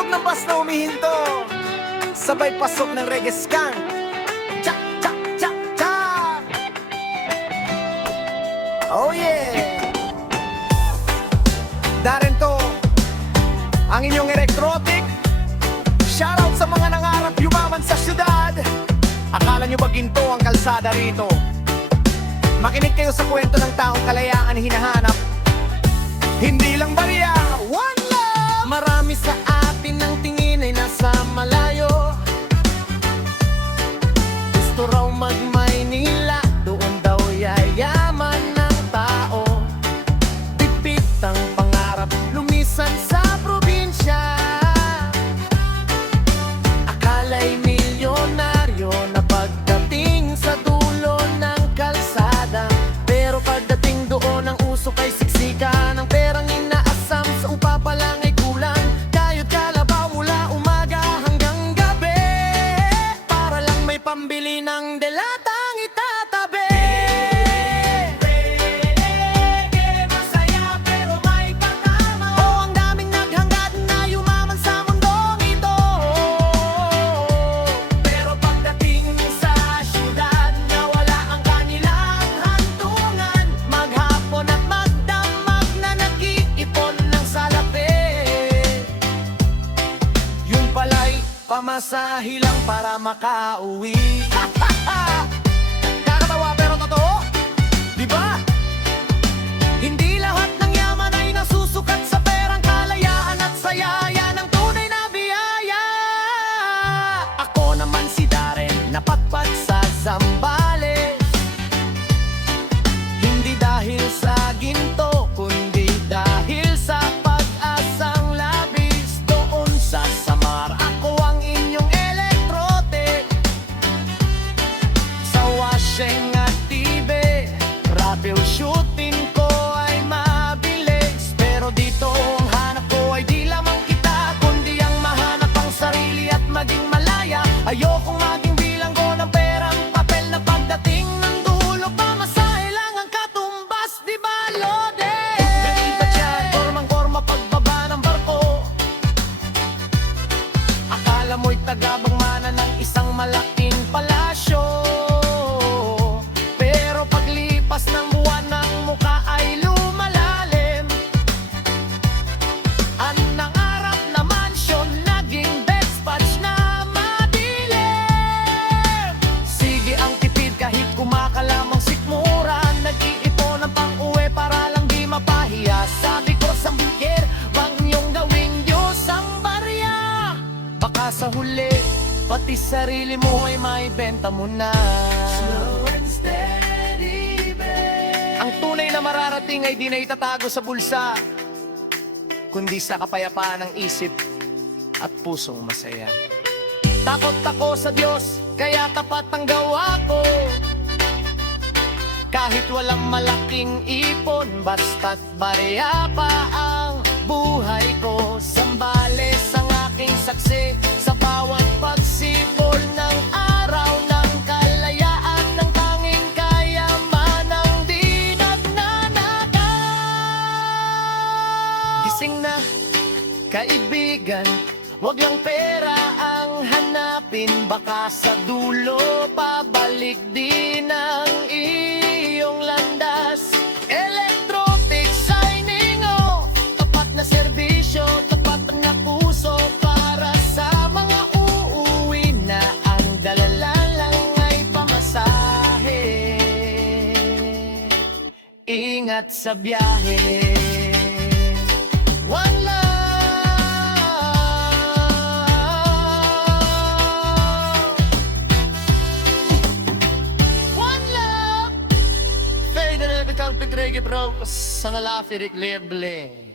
tunog ng bass na humihinto, sabay pasok ng reggae skunk. Tsak, tsak, tsak, tsak. Oh yeah. Darren to, ang inyong electrotic. Shoutout sa mga nangarap yumaman sa syudad. Akala nyo ba ginto ang kalsada rito? Makinig kayo sa kwento ng taong kalayaan hinahanap. Hindi lang barya, one love. Marami sa atin ang tingin ay nasa malayo. Gusto raw mag-Maynila, doon daw yayaman ng tao. Dipit ang pangarap, lumisan sa probinsya. Akala'y milyonaryo na pagdating sa dulo ng kalsada. Pero pagdating doon ang usok ay siksika ng perang inaasam. Sa upa pa lang ay kulang, kayod kalabaw mula umaga hanggang gabi. Para lang may pambili ng delatang itatabi. Masaya pero may patama. Oh, ang daming naghangad na yumaman sa mundong ito. Pero pagdating sa syudad, nawala ang kanilang hantungan. Maghapon at magdamag na nag-iipon ng salapi. Yun pala'y pamasahe lang para makauwi. Kakatawa pero totoo, di ba? Hindi lahat ng yaman ay nasusukat sa perang kalayaan at sayaya ng tunay na biyaya. Ako naman si Darren, napatpat sa Zambales. Hindi dahil sa ginto, kundi dahil sa pag-asang labis doon sa Samar. Ako ang inyong electrotic sa washing at TV. Rapid shooting ko ay mabilis, pero dito ang hanap ko ay di lamang kita, kundi ang mahanap ang sarili at maging malaya. Ayokong maging bilanggo ng perang papel na pagdating ng dulo, pamasahe lang ang katumbas, di ba lode? Iba dyan, formang-forma pagbaba ng barko. Akala mo'y tagabang mana ng isang malaking palasyo. Pero paglipas ng buwan ng muka ay lumalalim. Ang nangarap na mansyon naging dispatch na madilim. Sige ang tipid kahit kumakalamang sikmuran. Nag-iipon ng pang-uwi para lang di mapahiya. Sabi ko sa bukir, bang niyong gawing Diyos ang barya. Baka sa huli, pati sarili mo ay maibenta mo na. Slow and steady, babe. Ang tunay na mararating ay di na itatago sa bulsa, kundi sa kapayapaan ng isip at pusong masaya. Takot ako sa Diyos, kaya tapat ang gawa ko. Kahit walang malaking ipon, basta't barya pa ang buhay ko. Zambales ang aking saksi sa bawat pagsibol ng araw ng kalayaan, ng tanging kayamanang di nagnanakaw. Gising na, kaibigan, wag lang pera ang hanapin. Baka sa dulo pabalik din ang iyong landas. Electrotic shining, oh, tapat na serbisyo, tapat na puso para sa mga uuwi na ang dalala lang ay pamasahe. Ingat sa biyahe. One love. One love. Fade and every reggae bro, sa nalafirik lible.